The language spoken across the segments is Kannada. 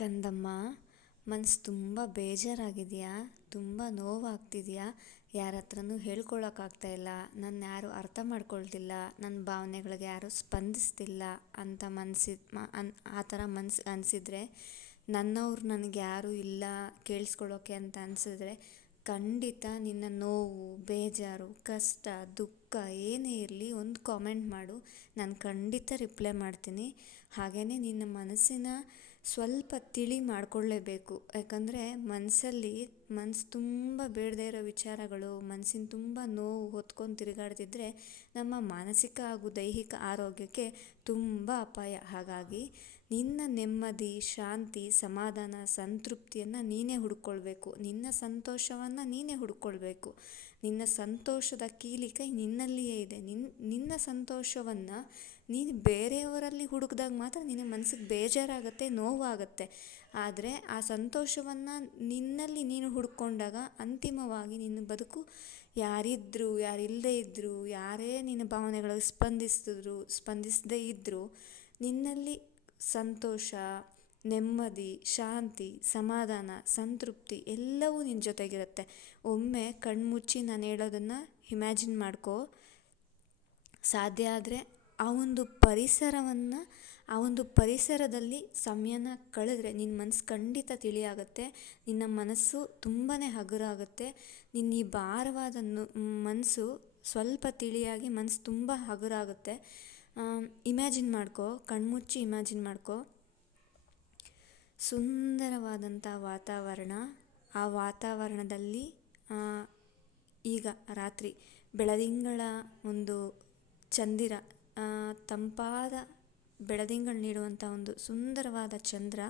ಕಂದಮ್ಮ, ಮನ್ಸು ತುಂಬ ಬೇಜಾರಾಗಿದೆಯಾ? ತುಂಬ ನೋವಾಗ್ತಿದೆಯಾ? ಯಾರ ಹತ್ರನೂ ಹೇಳ್ಕೊಳಕ್ಕಾಗ್ತಾ ಇಲ್ಲ. ನನ್ನ ಯಾರೂ ಅರ್ಥ ಮಾಡ್ಕೊಳ್ತಿಲ್ಲ, ನನ್ನ ಭಾವನೆಗಳಿಗೆ ಯಾರೂ ಸ್ಪಂದಿಸ್ತಿಲ್ಲ ಅಂತ ಆ ಥರ ಮನ್ಸು ಅನಿಸಿದರೆ, ನನ್ನವ್ರು ನನಗೆ ಯಾರೂ ಇಲ್ಲ ಕೇಳಿಸ್ಕೊಳ್ಳೋಕೆ ಅಂತ ಅನಿಸಿದ್ರೆ, ಖಂಡಿತ ನಿನ್ನ ನೋವು, ಬೇಜಾರು, ಕಷ್ಟ, ದುಃಖ ಏನೇ ಇರಲಿ ಒಂದು ಕಾಮೆಂಟ್ ಮಾಡು. ನಾನು ಖಂಡಿತ ರಿಪ್ಲೈ ಮಾಡ್ತೀನಿ. ಹಾಗೆಯೇ ನಿನ್ನ ಮನಸ್ಸಿನ ಸ್ವಲ್ಪ ತಿಳಿ ಮಾಡಿಕೊಳ್ಳೇಬೇಕು. ಯಾಕಂದರೆ ಮನಸ್ಸು ತುಂಬ ಬೇಡದೇ ಇರೋ ವಿಚಾರಗಳು, ಮನಸ್ಸಿನ ತುಂಬ ನೋವು ಹೊತ್ಕೊಂಡು ತಿರುಗಾಡ್ತಿದ್ರೆ ನಮ್ಮ ಮಾನಸಿಕ ಹಾಗೂ ದೈಹಿಕ ಆರೋಗ್ಯಕ್ಕೆ ತುಂಬ ಅಪಾಯ. ಹಾಗಾಗಿ ನಿನ್ನ ನೆಮ್ಮದಿ, ಶಾಂತಿ, ಸಮಾಧಾನ, ಸಂತೃಪ್ತಿಯನ್ನು ನೀನೇ ಹುಡ್ಕೊಳ್ಬೇಕು. ನಿನ್ನ ಸಂತೋಷವನ್ನು ನೀನೇ ಹುಡ್ಕೊಳ್ಬೇಕು. ನಿನ್ನ ಸಂತೋಷದ ಕೀಲಿಕೈ ನಿನ್ನಲ್ಲಿಯೇ ಇದೆ. ನಿನ್ನ ಸಂತೋಷವನ್ನು ನೀನು ಬೇರೆಯವರಲ್ಲಿ ಹುಡುಕಿದಾಗ ಮಾತ್ರ ನಿನ್ನ ಮನಸ್ಸಿಗೆ ಬೇಜಾರಾಗುತ್ತೆ, ನೋವಾಗುತ್ತೆ. ಆದರೆ ಆ ಸಂತೋಷವನ್ನು ನಿನ್ನಲ್ಲಿ ನೀನು ಹುಡ್ಕೊಂಡಾಗ ಅಂತಿಮವಾಗಿ ನಿನ್ನ ಬದುಕು ಯಾರಿದ್ದರೂ ಯಾರಿಲ್ಲದೇ ಇದ್ದರೂ, ಯಾರೇ ನಿನ್ನ ಭಾವನೆಗಳಿಗೆ ಸ್ಪಂದಿಸದೇ ಇದ್ದರೂ ನಿನ್ನಲ್ಲಿ ಸಂತೋಷ, ನೆಮ್ಮದಿ, ಶಾಂತಿ, ಸಮಾಧಾನ, ಸಂತೃಪ್ತಿ ಎಲ್ಲವೂ ನಿನ್ನ ಜೊತೆಗಿರುತ್ತೆ. ಒಮ್ಮೆ ಕಣ್ಮುಚ್ಚಿ ನಾನು ಹೇಳೋದನ್ನು ಇಮ್ಯಾಜಿನ್ ಮಾಡ್ಕೋ. ಸಾಧ್ಯ ಆದರೆ ಆ ಒಂದು ಪರಿಸರದಲ್ಲಿ ಸಮಯನ ಕಳೆದ್ರೆ ನಿನ್ನ ಮನಸ್ಸು ಖಂಡಿತ ತಿಳಿಯಾಗುತ್ತೆ. ನಿನ್ನ ಮನಸ್ಸು ತುಂಬಾ ಹಗುರ ಆಗುತ್ತೆ. ನಿನ್ನ ಈ ಭಾರವಾದ ಮನಸ್ಸು ಸ್ವಲ್ಪ ತಿಳಿಯಾಗಿ ಮನಸ್ಸು ತುಂಬ ಹಗುರ ಆಗುತ್ತೆ. ಇಮ್ಯಾಜಿನ್ ಮಾಡ್ಕೋ, ಕಣ್ಮುಚ್ಚಿ ಇಮ್ಯಾಜಿನ್ ಮಾಡ್ಕೋ. ಸುಂದರವಾದಂಥ ವಾತಾವರಣ, ಆ ವಾತಾವರಣದಲ್ಲಿ ಈಗ ರಾತ್ರಿ ಬೆಳದಿಂಗಳ ಒಂದು ಚಂದಿರ, ತಂಪಾದ ಬೆಳದಿಂಗಳು ನೀಡುವಂಥ ಒಂದು ಸುಂದರವಾದ ಚಂದ್ರ,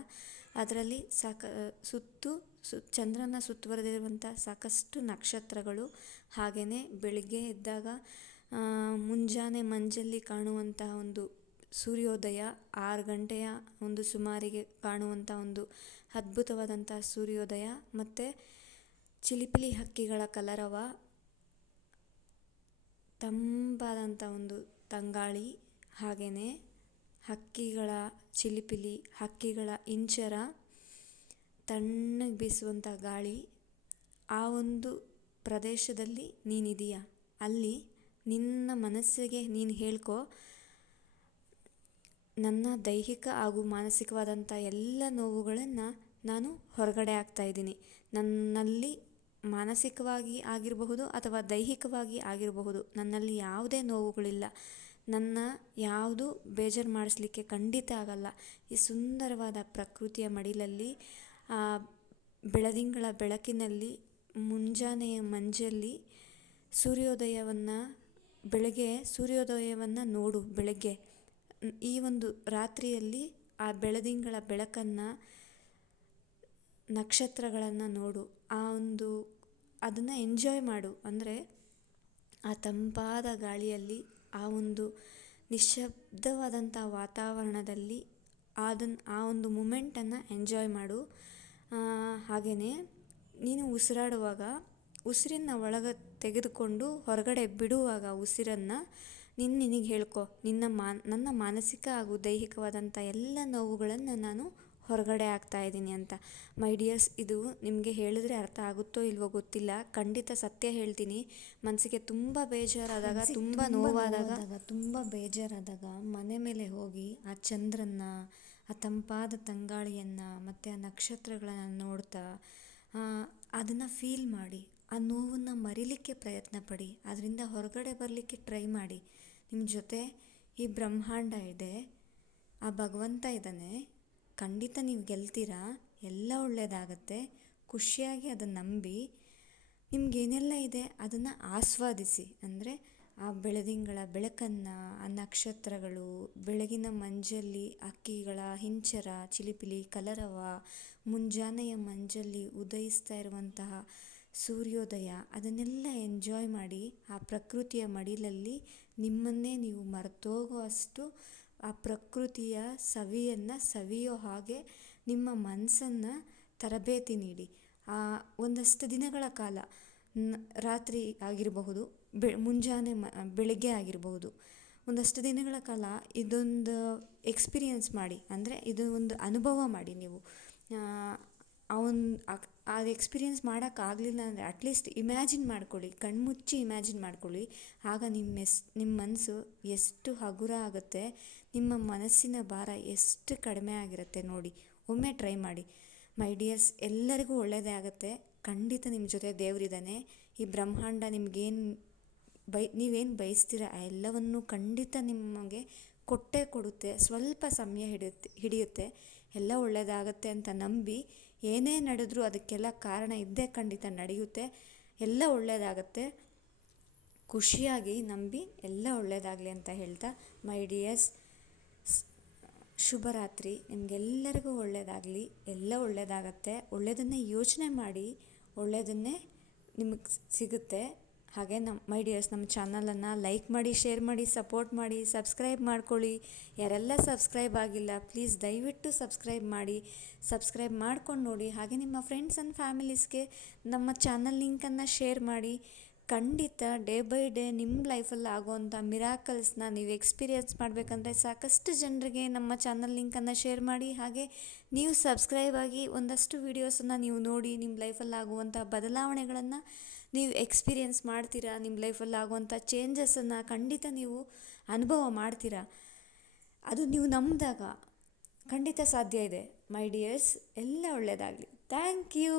ಅದರಲ್ಲಿ ಚಂದ್ರನ ಸುತ್ತುವರೆದಿರುವಂಥ ಸಾಕಷ್ಟು ನಕ್ಷತ್ರಗಳು, ಹಾಗೆಯೇ ಬೆಳಿಗ್ಗೆ ಎದ್ದಾಗ ಮುಂಜಾನೆ ಮಂಜಲ್ಲಿ ಕಾಣುವಂತಹ ಒಂದು ಸೂರ್ಯೋದಯ, 6 ಗಂಟೆಯ ಒಂದು ಸುಮಾರಿಗೆ ಕಾಣುವಂಥ ಒಂದು ಅದ್ಭುತವಾದಂಥ ಸೂರ್ಯೋದಯ, ಮತ್ತು ಚಿಲಿಪಿಲಿ ಹಕ್ಕಿಗಳ ಕಲರವ, ತಂಪಾದಂಥ ಒಂದು ತಂಗಾಳಿ, ಹಾಗೆಯೇ ಹಕ್ಕಿಗಳ ಚಿಲಿಪಿಲಿ, ಹಕ್ಕಿಗಳ ಇಂಚರ, ತಣ್ಣಗೆ ಬೀಸುವಂಥ ಗಾಳಿ. ಆ ಒಂದು ಪ್ರದೇಶದಲ್ಲಿ ನೀನಿದೆಯಾ? ಅಲ್ಲಿ ನಿನ್ನ ಮನಸ್ಸಿಗೆ ನೀನು ಹೇಳ್ಕೊ, ನನ್ನ ದೈಹಿಕ ಹಾಗೂ ಮಾನಸಿಕವಾದಂಥ ಎಲ್ಲ ನೋವುಗಳನ್ನು ನಾನು ಹೊರಗಡೆ ಆಗ್ತಾಯಿದ್ದೀನಿ. ನನ್ನಲ್ಲಿ ಮಾನಸಿಕವಾಗಿ ಆಗಿರಬಹುದು ಅಥವಾ ದೈಹಿಕವಾಗಿ ಆಗಿರಬಹುದು, ನನ್ನಲ್ಲಿ ಯಾವುದೇ ನೋವುಗಳಿಲ್ಲ. ನನ್ನ ಯಾವುದು ಬೇಜಾರು ಮಾಡಿಸ್ಲಿಕ್ಕೆ ಖಂಡಿತ ಆಗಲ್ಲ. ಈ ಸುಂದರವಾದ ಪ್ರಕೃತಿಯ ಮಡಿಲಲ್ಲಿ, ಆ ಬೆಳದಿಂಗಳ ಬೆಳಕಿನಲ್ಲಿ, ಮುಂಜಾನೆಯ ಮಂಜಲ್ಲಿ ಸೂರ್ಯೋದಯವನ್ನು ನೋಡು. ಬೆಳಗ್ಗೆ ಈ ಒಂದು ರಾತ್ರಿಯಲ್ಲಿ ಆ ಬೆಳದಿಂಗಳ ಬೆಳಕನ್ನು, ನಕ್ಷತ್ರಗಳನ್ನು ನೋಡು. ಅದನ್ನು ಎಂಜಾಯ್ ಮಾಡು. ಅಂದರೆ ಆ ತಂಪಾದ ಗಾಳಿಯಲ್ಲಿ, ಆ ಒಂದು ನಿಶ್ಶಬ್ದವಾದಂಥ ವಾತಾವರಣದಲ್ಲಿ ಆ ಒಂದು ಮೂಮೆಂಟನ್ನು ಎಂಜಾಯ್ ಮಾಡು. ಹಾಗೆಯೇ ನೀನು ಉಸಿರಾಡುವಾಗ ಉಸಿರನ್ನು ಒಳಗೆ ತೆಗೆದುಕೊಂಡು ಹೊರಗಡೆ ಬಿಡುವಾಗ ಉಸಿರನ್ನು ನಿನಗೆ ಹೇಳ್ಕೊ, ನನ್ನ ಮಾನಸಿಕ ಹಾಗೂ ದೈಹಿಕವಾದಂಥ ಎಲ್ಲ ನೋವುಗಳನ್ನು ನಾನು ಹೊರಗಡೆ ಆಗ್ತಾಯಿದ್ದೀನಿ ಅಂತ. ಮೈ ಡಿಯರ್ಸ್, ಇದು ನಿಮಗೆ ಹೇಳಿದ್ರೆ ಅರ್ಥ ಆಗುತ್ತೋ ಇಲ್ವೋ ಗೊತ್ತಿಲ್ಲ. ಖಂಡಿತ ಸತ್ಯ ಹೇಳ್ತೀನಿ. ಮನಸ್ಸಿಗೆ ತುಂಬ ಬೇಜಾರಾದಾಗ, ತುಂಬ ನೋವಾದಾಗ, ತುಂಬ ಬೇಜಾರಾದಾಗ ಮನೆ ಮೇಲೆ ಹೋಗಿ ಆ ಚಂದ್ರನ್ನ, ಆ ತಂಪಾದ ತಂಗಾಳಿಯನ್ನು ಮತ್ತು ಆ ನಕ್ಷತ್ರಗಳನ್ನು ನೋಡ್ತಾ ಅದನ್ನು ಫೀಲ್ ಮಾಡಿ, ಆ ನೋವನ್ನು ಮರೀಲಿಕ್ಕೆ ಪ್ರಯತ್ನ ಪಡಿ. ಅದರಿಂದ ಹೊರಗಡೆ ಬರಲಿಕ್ಕೆ ಟ್ರೈ ಮಾಡಿ. ನಿಮ್ಮ ಜೊತೆ ಈ ಬ್ರಹ್ಮಾಂಡ ಇದೆ, ಆ ಭಗವಂತ ಇದ್ದಾನೆ. ಖಂಡಿತ ನೀವು ಗೆಲ್ತೀರಾ, ಎಲ್ಲ ಒಳ್ಳೆಯದಾಗತ್ತೆ. ಖುಷಿಯಾಗಿ ಅದನ್ನು ನಂಬಿ, ನಿಮಗೇನೆಲ್ಲ ಇದೆ ಅದನ್ನು ಆಸ್ವಾದಿಸಿ. ಅಂದರೆ ಆ ಬೆಳದಿಂಗಳ ಬೆಳಕನ್ನು, ಆ ನಕ್ಷತ್ರಗಳು, ಬೆಳಗಿನ ಮಂಜಲ್ಲಿ ಹಕ್ಕಿಗಳ ಹಿಂಚರ, ಚಿಲಿಪಿಲಿ ಕಲರವ, ಮುಂಜಾನೆಯ ಮಂಜಲ್ಲಿ ಉದಯಿಸ್ತಾ ಇರುವಂತಹ ಸೂರ್ಯೋದಯ, ಅದನ್ನೆಲ್ಲ ಎಂಜಾಯ್ ಮಾಡಿ. ಆ ಪ್ರಕೃತಿಯ ಮಡಿಲಲ್ಲಿ ನಿಮ್ಮನ್ನೇ ನೀವು ಮರೆತೋಗೋ ಅಷ್ಟು ಆ ಪ್ರಕೃತಿಯ ಸವಿಯನ್ನು ಸವಿಯೋ ಹಾಗೆ ನಿಮ್ಮ ಮನಸ್ಸನ್ನು ತರಬೇತಿ ನೀಡಿ. ಒಂದಷ್ಟು ದಿನಗಳ ಕಾಲ, ರಾತ್ರಿ ಆಗಿರಬಹುದು, ಬೆಳಗ್ಗೆ ಆಗಿರಬಹುದು, ಒಂದಷ್ಟು ದಿನಗಳ ಕಾಲ ಇದೊಂದು ಎಕ್ಸ್ಪೀರಿಯನ್ಸ್ ಮಾಡಿ. ಅಂದರೆ ಇದು ಒಂದು ಅನುಭವ ಮಾಡಿ ನೀವು. ಅವನು ಅದು ಎಕ್ಸ್ಪೀರಿಯೆನ್ಸ್ ಮಾಡೋಕ್ಕಾಗಲಿಲ್ಲ ಅಂದರೆ ಅಟ್ಲೀಸ್ಟ್ ಇಮ್ಯಾಜಿನ್ ಮಾಡ್ಕೊಳ್ಳಿ, ಕಣ್ಮುಚ್ಚಿ ಇಮ್ಯಾಜಿನ್ ಮಾಡ್ಕೊಳ್ಳಿ. ಆಗ ನಿಮ್ಮ ಮನಸ್ಸು ಎಷ್ಟು ಹಗುರ ಆಗುತ್ತೆ, ನಿಮ್ಮ ಮನಸ್ಸಿನ ಭಾರ ಎಷ್ಟು ಕಡಿಮೆ ಆಗಿರುತ್ತೆ ನೋಡಿ. ಒಮ್ಮೆ ಟ್ರೈ ಮಾಡಿ ಮೈ ಡಿಯರ್ಸ್. ಎಲ್ಲರಿಗೂ ಒಳ್ಳೆಯದೇ ಆಗುತ್ತೆ. ಖಂಡಿತ ನಿಮ್ಮ ಜೊತೆ ದೇವರಿದ್ದಾನೆ. ಈ ಬ್ರಹ್ಮಾಂಡ ನಿಮಗೇನು ನೀವೇನು ಬಯಸ್ತೀರ ಆ ಎಲ್ಲವನ್ನು ಖಂಡಿತ ನಿಮಗೆ ಕೊಟ್ಟೇ ಕೊಡುತ್ತೆ. ಸ್ವಲ್ಪ ಸಮಯ ಹಿಡಿಯುತ್ತೆ. ಎಲ್ಲ ಒಳ್ಳೆಯದಾಗತ್ತೆ ಅಂತ ನಂಬಿ ಏನೇ ನಡೆದ್ರೂ ಅದಕ್ಕೆಲ್ಲ ಕಾರಣ ಇದ್ದೇ ಖಂಡಿತ ನಡೆಯುತ್ತೆ. ಎಲ್ಲ ಒಳ್ಳೆಯದಾಗತ್ತೆ. ಖುಷಿಯಾಗಿ ನಂಬಿ ಎಲ್ಲ ಒಳ್ಳೆಯದಾಗಲಿ ಅಂತ ಹೇಳ್ತಾ ಮೈ ಡಿಯರ್ಸ್, ಶುಭರಾತ್ರಿ. ನಿಮಗೆಲ್ಲರಿಗೂ ಒಳ್ಳೆಯದಾಗಲಿ. ಎಲ್ಲ ಒಳ್ಳೆಯದಾಗತ್ತೆ. ಒಳ್ಳೆಯದನ್ನೇ ಯೋಚನೆ ಮಾಡಿ, ಒಳ್ಳೆಯದನ್ನೇ ನಿಮಗೆ ಸಿಗುತ್ತೆ. ಹಾಗೆ ಮೈ ಡಿಯರ್ಸ್, ನಮ್ಮ ಚಾನಲನ್ನು ಲೈಕ್ ಮಾಡಿ, ಶೇರ್ ಮಾಡಿ, ಸಪೋರ್ಟ್ ಮಾಡಿ, ಸಬ್ಸ್ಕ್ರೈಬ್ ಮಾಡ್ಕೊಳ್ಳಿ. ಯಾರೆಲ್ಲ ಸಬ್ಸ್ಕ್ರೈಬ್ ಆಗಿಲ್ಲ ಪ್ಲೀಸ್ ದಯವಿಟ್ಟು ಸಬ್ಸ್ಕ್ರೈಬ್ ಮಾಡಿ. ಸಬ್ಸ್ಕ್ರೈಬ್ ಮಾಡ್ಕೊಂಡು ನೋಡಿ. ಹಾಗೆ ನಿಮ್ಮ ಫ್ರೆಂಡ್ಸ್ ಆ್ಯಂಡ್ ಫ್ಯಾಮಿಲೀಸ್ಗೆ ನಮ್ಮ ಚಾನಲ್ ಲಿಂಕನ್ನು ಶೇರ್ ಮಾಡಿ. ಖಂಡಿತ ಡೇ ಬೈ ಡೇ ನಿಮ್ಮ ಲೈಫಲ್ಲಿ ಆಗೋವಂಥ ಮಿರಾಕಲ್ಸ್ನ ನೀವು ಎಕ್ಸ್ಪೀರಿಯನ್ಸ್ ಮಾಡಬೇಕಂದ್ರೆ ಸಾಕಷ್ಟು ಜನರಿಗೆ ನಮ್ಮ ಚಾನಲ್ ಲಿಂಕನ್ನು ಶೇರ್ ಮಾಡಿ. ಹಾಗೆ ನೀವು ಸಬ್ಸ್ಕ್ರೈಬ್ ಆಗಿ ಒಂದಷ್ಟು ವೀಡಿಯೋಸನ್ನು ನೀವು ನೋಡಿ ನಿಮ್ಮ ಲೈಫಲ್ಲಿ ಆಗುವಂಥ ಬದಲಾವಣೆಗಳನ್ನು ನೀವು ಎಕ್ಸ್ಪೀರಿಯೆನ್ಸ್ ಮಾಡ್ತೀರಾ. ನಿಮ್ಮ ಲೈಫಲ್ಲಿ ಆಗುವಂಥ ಚೇಂಜಸನ್ನು ಖಂಡಿತ ನೀವು ಅನುಭವ ಮಾಡ್ತೀರಾ. ಅದು ನೀವು ನಂಬಿದಾಗ ಖಂಡಿತ ಸಾಧ್ಯ ಇದೆ. ಮೈ ಡಿಯರ್ಸ್, ಎಲ್ಲ ಒಳ್ಳೆಯದಾಗಲಿ. Thank you.